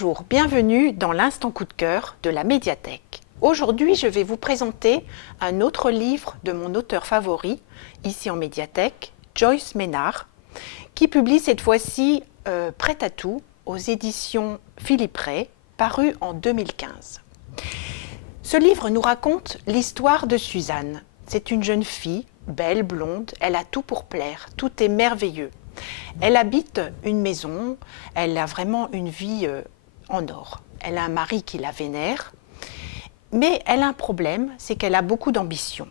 Bonjour, bienvenue dans l'instant coup de cœur de la médiathèque. Aujourd'hui, je vais vous présenter un autre livre de mon auteur favori, ici en médiathèque, Joyce Maynard, qui publie cette fois-ci Prêt à tout aux éditions Philippe Ray, paru en 2015. Ce livre nous raconte l'histoire de Suzanne. C'est une jeune fille, belle, blonde, elle a tout pour plaire, tout est merveilleux. Elle habite une maison, elle a vraiment une vie en or. Elle a un mari qui la vénère, mais elle a un problème, c'est qu'elle a beaucoup d'ambition.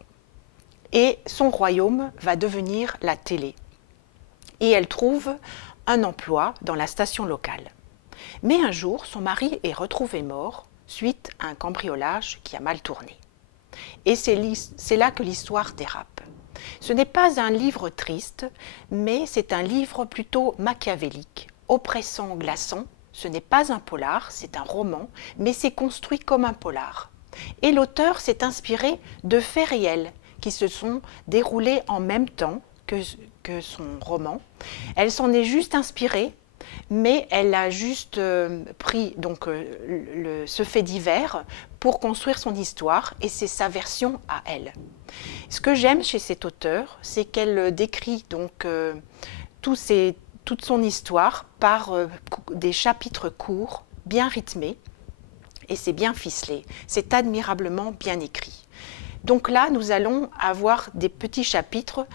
Et son royaume va devenir la télé. Et elle trouve un emploi dans la station locale. Mais un jour, son mari est retrouvé mort suite à un cambriolage qui a mal tourné. Et c'est là que l'histoire dérape. Ce n'est pas un livre triste, mais c'est un livre plutôt machiavélique, oppressant, glaçant. Ce n'est pas un polar, c'est un roman, mais c'est construit comme un polar. Et l'auteur s'est inspiré de faits réels qui se sont déroulés en même temps que son roman. Elle s'en est juste inspirée, mais elle a juste pris ce fait divers pour construire son histoire, et c'est sa version à elle. Ce que j'aime chez cet auteur, c'est qu'elle décrit donc toute son histoire par des chapitres courts, bien rythmés, et c'est bien ficelé, c'est admirablement bien écrit. Donc là, nous allons avoir des petits chapitres,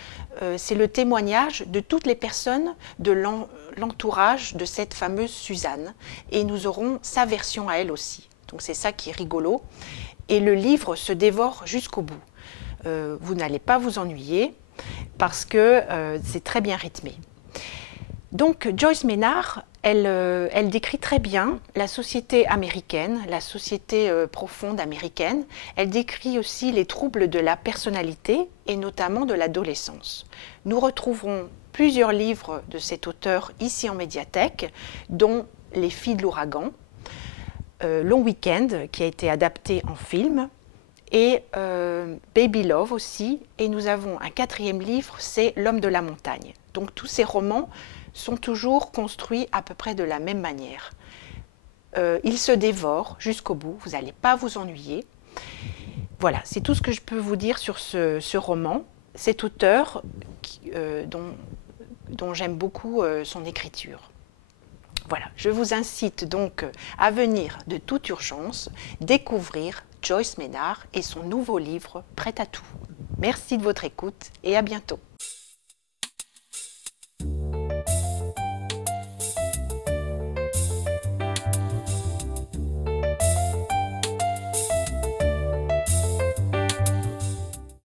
c'est le témoignage de toutes les personnes de l'entourage de cette fameuse Suzanne, et nous aurons sa version à elle aussi. Donc c'est ça qui est rigolo, et le livre se dévore jusqu'au bout. Vous n'allez pas vous ennuyer parce que c'est très bien rythmé. Donc Joyce Maynard, elle décrit très bien la société américaine, la société profonde américaine. Elle décrit aussi les troubles de la personnalité et notamment de l'adolescence. Nous retrouverons plusieurs livres de cet auteur ici en médiathèque, dont Les filles de l'ouragan, Long Weekend qui a été adapté en film, et Baby Love aussi, et nous avons un quatrième livre, c'est L'homme de la montagne. Donc tous ces romans sont toujours construits à peu près de la même manière. Ils se dévorent jusqu'au bout, vous n'allez pas vous ennuyer. Voilà, c'est tout ce que je peux vous dire sur ce roman. Cet auteur dont j'aime beaucoup son écriture. Voilà, je vous incite donc à venir de toute urgence découvrir Joyce Maynard et son nouveau livre Prêt à tout. Merci de votre écoute et à bientôt.